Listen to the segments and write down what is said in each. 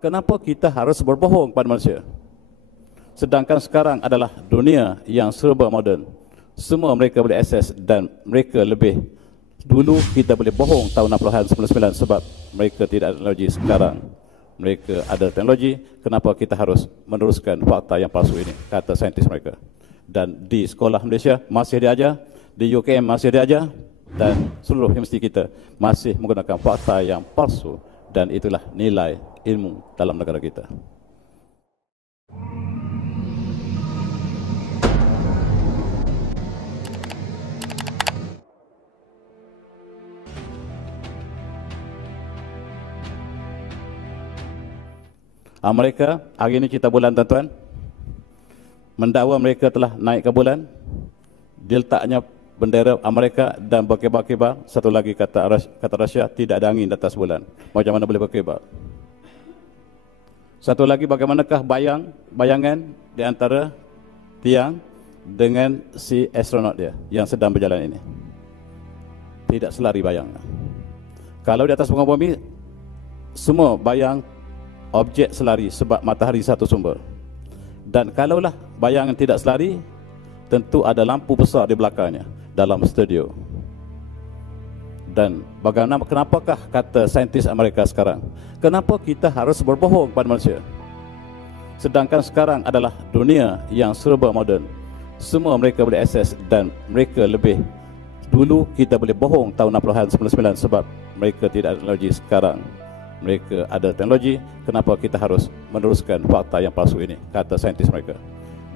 Kenapa kita harus berbohong kepada manusia? Sedangkan sekarang adalah dunia yang serba moden. Semua mereka boleh akses dan mereka lebih. Dulu kita boleh bohong tahun 60-an, 99 sebab mereka tidak ada teknologi. Sekarang mereka ada teknologi. Kenapa kita harus meneruskan fakta yang palsu ini, kata saintis mereka. Dan di sekolah Malaysia masih diajar, di UKM masih diajar, dan seluruh universiti kita masih menggunakan fakta yang palsu. Dan itulah nilai ilmu dalam negara kita. Amerika, hari ini kita bulan tuan-tuan, mendakwa mereka telah naik ke bulan, diletaknya bendera Amerika dan berkibar-kibar. Satu lagi kata Rusia, tidak ada angin di atas bulan. Macam mana boleh berkibar? Satu lagi, bagaimanakah bayangan di antara tiang dengan si astronot dia yang sedang berjalan ini? Tidak selari bayang. Kalau di atas muka bumi, semua bayang objek selari sebab matahari satu sumber. Dan kalaulah bayangan tidak selari, tentu ada lampu besar di belakangnya dalam studio. Dan kenapakah kata saintis Amerika sekarang, kenapa kita harus berbohong kepada manusia? Sedangkan sekarang adalah dunia yang serba moden. Semua mereka boleh akses dan mereka lebih. Dulu kita boleh bohong tahun 60-an, 99 sebab mereka tidak ada teknologi. Sekarang mereka ada teknologi. Kenapa kita harus meneruskan fakta yang palsu ini, kata saintis mereka.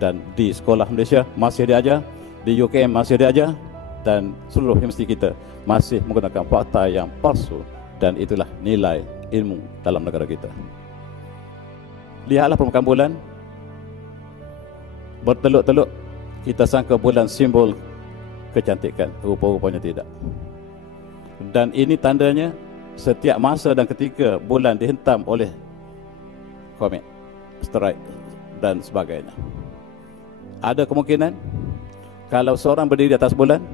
Dan di sekolah Malaysia masih diajar, di UKM masih diajar, dan seluruh universiti kita masih menggunakan fakta yang palsu. Dan itulah nilai ilmu dalam negara kita. Lihatlah permukaan bulan, berteluk-teluk. Kita sangka bulan simbol kecantikan, rupa-rupanya tidak. Dan ini tandanya setiap masa dan ketika bulan dihentam oleh komet, asteroid dan sebagainya. Ada kemungkinan kalau seorang berdiri di atas bulan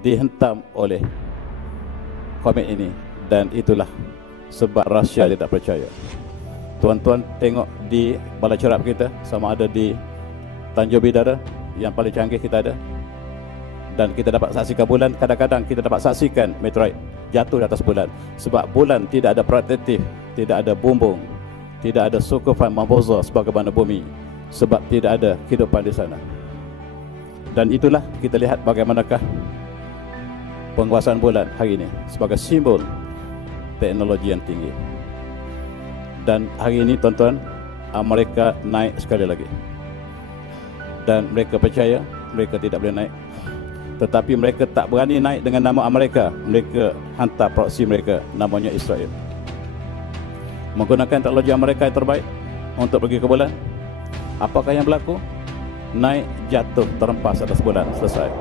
dihentam oleh komet ini, dan itulah sebab Rusia tidak percaya. Tuan-tuan tengok di balai cerap kita, sama ada di Tanjung Bidara yang paling canggih kita ada, dan kita dapat saksikan bulan. Kadang-kadang kita dapat saksikan meteorit jatuh di atas bulan sebab bulan tidak ada protektif, tidak ada bumbung, tidak ada sukufan mamboza sebagaimana bumi, sebab tidak ada kehidupan di sana. Dan itulah kita lihat bagaimanakah penguasaan bulan hari ini sebagai simbol teknologi yang tinggi. Dan hari ini tuan-tuan, Amerika naik sekali lagi, dan mereka percaya mereka tidak boleh naik. Tetapi mereka tak berani naik dengan nama Amerika. Mereka hantar proksi mereka, namanya Israel. Menggunakan teknologi Amerika yang terbaik untuk pergi ke bulan. Apakah yang berlaku? Naik, jatuh, terempas atas bulan, selesai.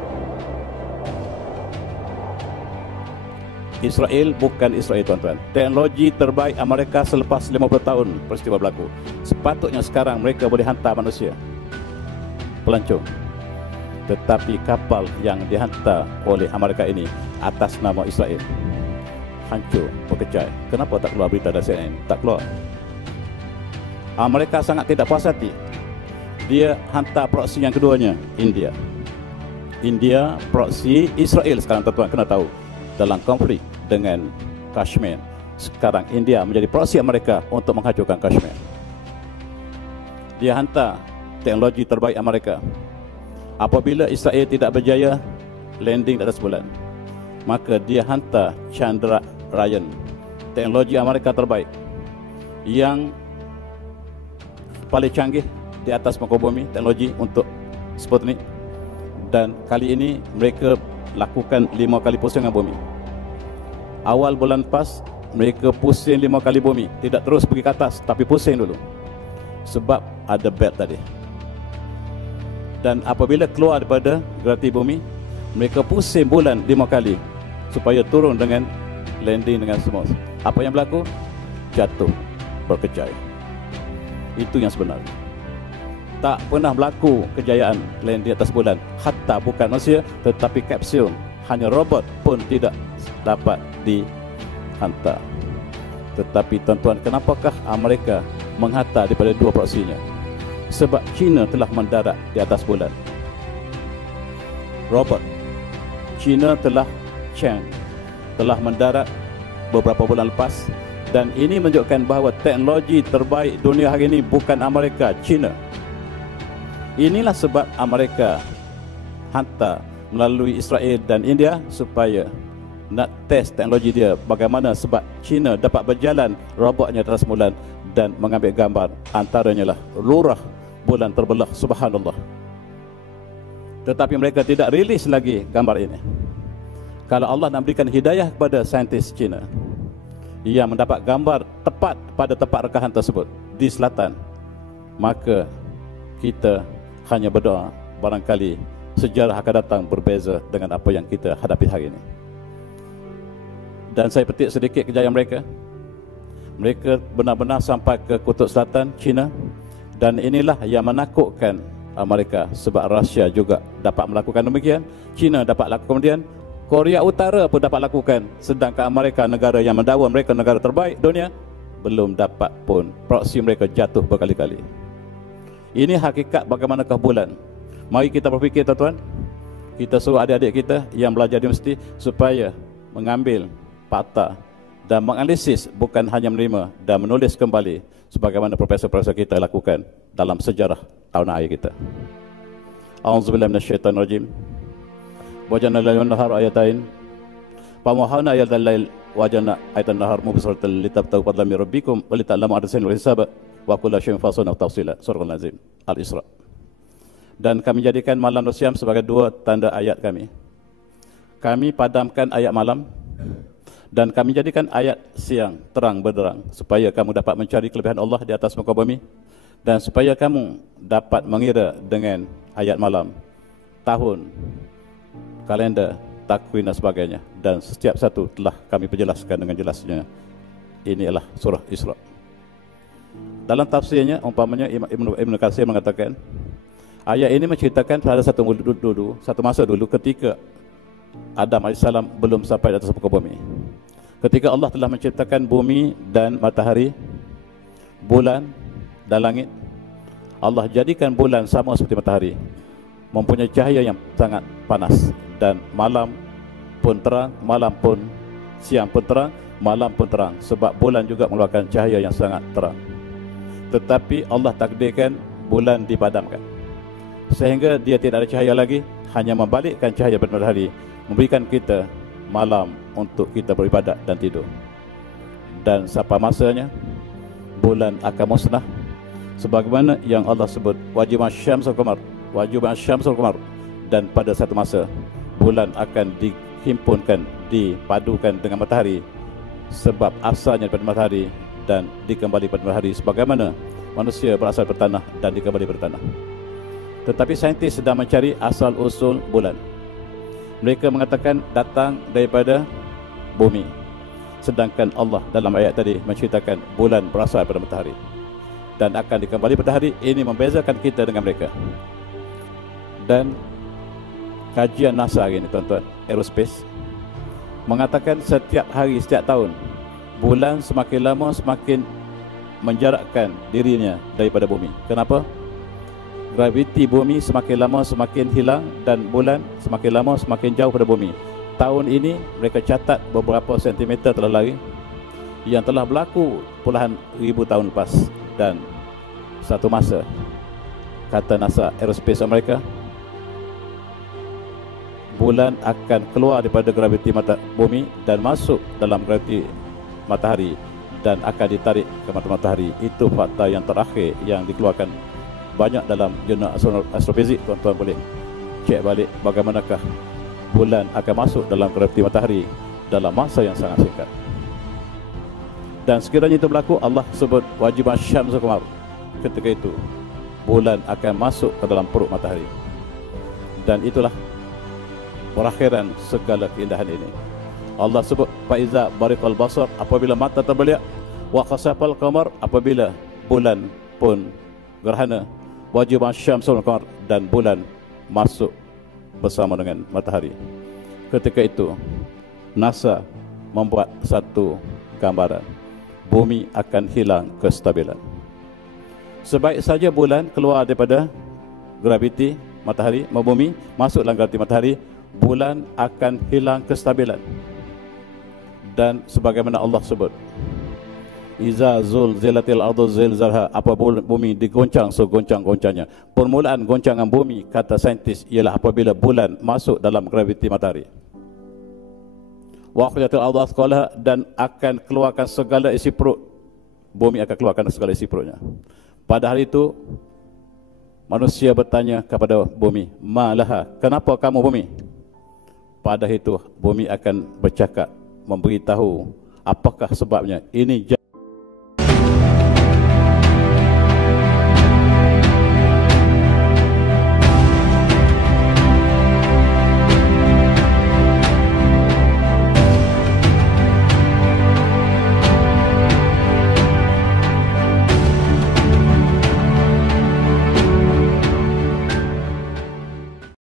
Israel bukan Israel, tuan-tuan. Teknologi terbaik Amerika selepas 50 tahun peristiwa berlaku. Sepatutnya sekarang mereka boleh hantar manusia pelancong. Tetapi kapal yang dihantar oleh Amerika ini atas nama Israel hancur, berkecai. Kenapa tak keluar berita dari CNN? Tak keluar. Amerika sangat tidak puas hati. Dia hantar proksi yang keduanya, India. India proksi Israel sekarang, tuan-tuan kena tahu. Dalam konflik dengan Kashmir, sekarang India menjadi proksi Amerika untuk menghancurkan Kashmir. Dia hantar teknologi terbaik Amerika. Apabila Israel tidak berjaya landing di atas bulan, maka dia hantar Chandrayaan, teknologi Amerika terbaik yang paling canggih di atas muka bumi, teknologi untuk Sputnik. Dan kali ini mereka lakukan 5 kali pusingan bumi. Awal bulan lepas mereka pusing 5 kali bumi, tidak terus pergi ke atas tapi pusing dulu sebab ada belt tadi. Dan apabila keluar daripada graviti bumi, mereka pusing bulan 5 kali supaya turun dengan landing dengan semua. Apa yang berlaku? Jatuh, berkecai. Itu yang sebenarnya. Tak pernah berlaku kejayaan landing di atas bulan. Hatta bukan manusia tetapi kapsul, hanya robot pun tidak dapat dihantar. Tetapi tuan-tuan, kenapakah Amerika menghantar daripada dua proksinya? Sebab China telah mendarat di atas bulan. Robert, China Chang telah mendarat beberapa bulan lepas, dan ini menunjukkan bahawa teknologi terbaik dunia hari ini bukan Amerika, China. Inilah sebab Amerika hantar melalui Israel dan India supaya nak test teknologi dia bagaimana, sebab China dapat berjalan robotnya atas bulan dan mengambil gambar, antaranya lah lurah bulan terbelah, subhanallah. Tetapi mereka tidak rilis lagi gambar ini. Kalau Allah nak berikan hidayah kepada saintis China yang mendapat gambar tepat pada tempat rekahan tersebut di selatan, maka kita hanya berdoa barangkali sejarah akan datang berbeza dengan apa yang kita hadapi hari ini. Dan saya petik sedikit kejayaan mereka. Mereka benar-benar sampai ke kutub selatan China, dan inilah yang menakutkan Amerika, sebab Rusia juga dapat melakukan demikian, China dapat lakukan kemudian, Korea Utara pun dapat lakukan, sedangkan Amerika, negara yang mendakwa mereka negara terbaik dunia, belum dapat pun proksi mereka jatuh berkali-kali. Ini hakikat bagaimanakah bulan. Mari kita berfikir tuan-tuan, kita suruh adik-adik kita yang belajar di universiti supaya mengambil fakta dan menganalisis, bukan hanya menerima dan menulis kembali sebagaimana profesor-profesor kita lakukan dalam sejarah tahun air kita. A'udzubillahi minasyaitonir rajim. Wajana lail wan nahar ayatain. Pamahana ayatal lail wajana ayatan nahar mubsiratan litabtagu fadlan min rabbikum wa lita'lamu adad wal hisab wa kullu syai'in fasalna tafsila. Surah Al-Azim Al-Isra. Dan kami jadikan malam dan siang sebagai dua tanda ayat kami. Kami padamkan ayat malam dan kami jadikan ayat siang terang benderang, supaya kamu dapat mencari kelebihan Allah di atas muka bumi, dan supaya kamu dapat mengira dengan ayat malam, tahun, kalender, takwin dan sebagainya. Dan setiap satu telah kami perjelaskan dengan jelasnya. Ini adalah surah Isra. Dalam tafsirnya, umpamanya Ibn Katsir mengatakan, ayat ini menceritakan pada satu masa dulu ketika Adam AS belum sampai di atas muka bumi. Ketika Allah telah menciptakan bumi dan matahari, bulan dan langit, Allah jadikan bulan sama seperti matahari, mempunyai cahaya yang sangat panas, dan malam pun terang, malam pun siang pun terang, malam pun terang, sebab bulan juga mengeluarkan cahaya yang sangat terang. Tetapi Allah takdirkan bulan dipadamkan, sehingga dia tidak ada cahaya lagi, hanya membalikkan cahaya pada matahari, memberikan kita malam untuk kita beribadat dan tidur. Dan sampai masanya bulan akan musnah, sebagaimana yang Allah sebut wajibah syamsul qamar, wajibah syamsul qamar. Dan pada satu masa bulan akan dihimpunkan, dipadukan dengan matahari, sebab asalnya daripada matahari dan dikembali pada matahari, sebagaimana manusia berasal dari tanah dan dikembali pada tanah. Tetapi saintis sedang mencari asal usul bulan. Mereka mengatakan datang daripada bumi, sedangkan Allah dalam ayat tadi menceritakan bulan berasal daripada matahari dan akan dikembali pada matahari. Ini membezakan kita dengan mereka. Dan kajian NASA hari ini tuan-tuan, aerospace, mengatakan setiap hari, setiap tahun, bulan semakin lama semakin menjarakkan dirinya daripada bumi. Kenapa? Graviti bumi semakin lama semakin hilang, dan bulan semakin lama semakin jauh pada bumi. Tahun ini mereka catat beberapa sentimeter telah lari yang telah berlaku puluhan ribu tahun lepas. Dan satu masa, kata NASA Aerospace Amerika, bulan akan keluar daripada graviti bumi dan masuk dalam graviti matahari dan akan ditarik ke matahari. Itu fakta yang terakhir yang dikeluarkan banyak dalam jurnal astrofizik. Tuan-tuan boleh cek balik bagaimanakah bulan akan masuk dalam graviti matahari dalam masa yang sangat singkat. Dan sekiranya itu berlaku, Allah sebut wajibah syamsul qamar. Ketika itu bulan akan masuk ke dalam perut matahari, dan itulah perakhiran segala keindahan ini. Allah sebut faiza bariqal basar, apabila mata terbeliak, wa khasafal qamar, apabila bulan pun gerhana, wajibah syamsul qamar, dan bulan masuk bersama dengan matahari. Ketika itu NASA membuat satu gambaran bumi akan hilang kestabilan. Sebaik saja bulan keluar daripada graviti matahari, membumi, masuk dalam graviti matahari, bulan akan hilang kestabilan. Dan sebagaimana Allah sebut, Iza zulzilatil ardu zilzalha, apabila bumi digoncang segoncang-goncangnya. Permulaan goncangan bumi, kata saintis, ialah apabila bulan masuk dalam graviti matahari. Wa akhrajatil ardu athqalaha, dan akan keluarkan segala isi perut. Bumi akan keluarkan segala isi perutnya. Pada hari itu manusia bertanya kepada bumi, "Malaha, kenapa kamu bumi?" Pada hari itu bumi akan bercakap, memberitahu apakah sebabnya. Ini